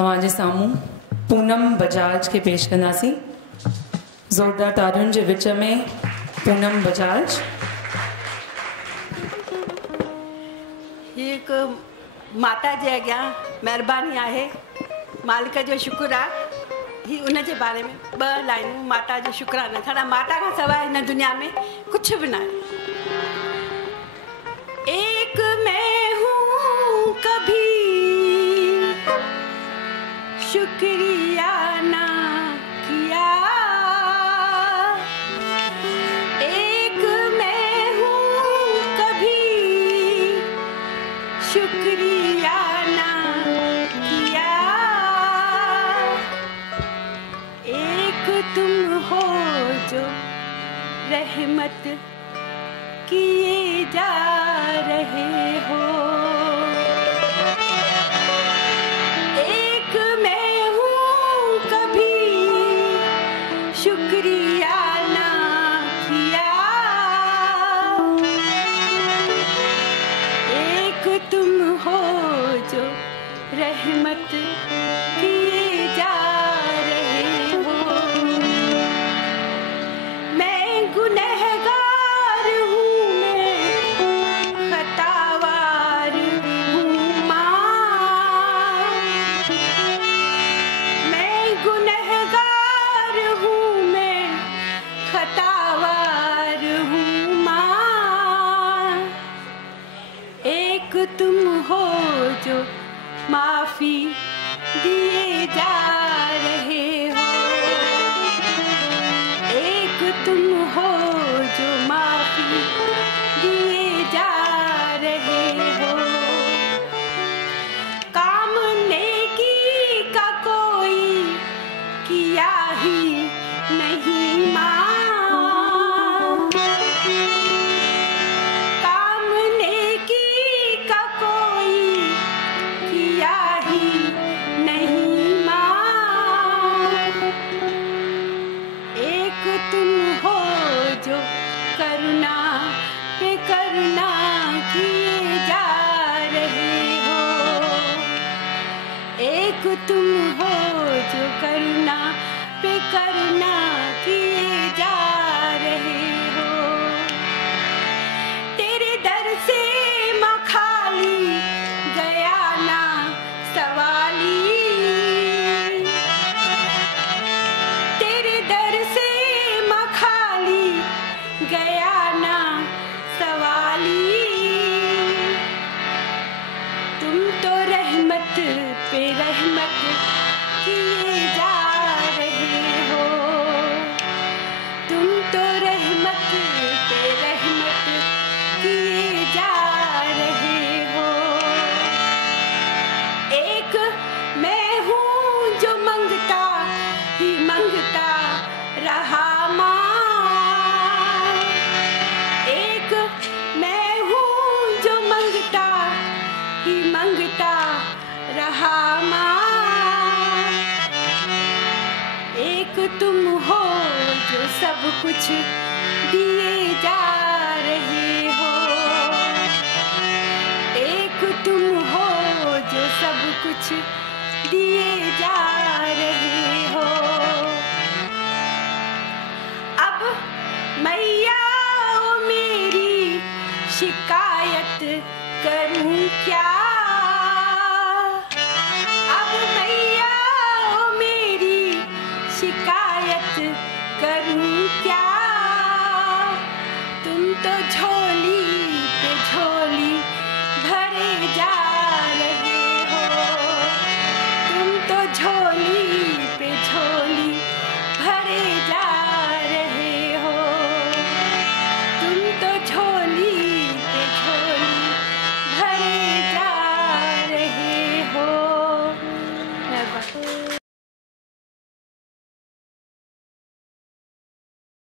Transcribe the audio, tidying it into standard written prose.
तव्हांजे साम्हूं पूनम बजाज के पेश कंदासीं। ज़ोरदार तारियुनि जे विच में पूनम बजाज। ये हिकु माता जे अॻियां महिरबानी आहे, मालिक जो शुक्र आहे। ही उन जे बारे में ॿ लाइनूं माता जो शुक्राना। साडा माता खां सवाइ हिन दुनिया में कुझु बि न आहे। एक मैं हूँ कभी शुक्रिया ना किया, एक मैं हूँ कभी शुक्रिया ना किया, एक तुम हो जो रहमत किए जा रहे हो। एक मैं हूँ कभी शुक्रिया ना किया, एक तुम हो जो रहमत किए जा रहे हो। मैं गुनहगार हूँ, मैं खतावार हूँ माँ, मैं गुनहगार हूँ, मैं खतावार हूँ माँ, एक तुम हो जो माफ़ी दिए जा रहे हो, एक तुम हो जो माफ़ी दिए जा रहे हो। काम नेकी का कोई किया ही नहीं माँ, काम नेकी का कोई किया ही नहीं माँ, एक तुम हो जो करुणा पे करुणा किए जा रहे हो, एक तुम हो जो करुणा पे करुणा किए जा रहे हो। तेरे दर से माँ खाली गया ना सवाली, तेरे दर से माँ खाली गया ना सवाली, तुम तो रहमत पे रहमत किए जा रहे हो, तुम तो रहमत पे रहमत किए जा रहे हो। एक मैं हूँ जो मंगता ही मंगता रहा माँ, एक मैं हूँ जो मंगता ही मंगता रहा माँ, एक तुम हो जो सब कुछ दिए जा रहे हो, एक तुम हो जो सब कुछ दिए जा रहे हो। अब मैया ओ मेरी शिकायत करूं क्या, अब मैया ओ मेरी शिकायत करूं क्या, तुम तो झोली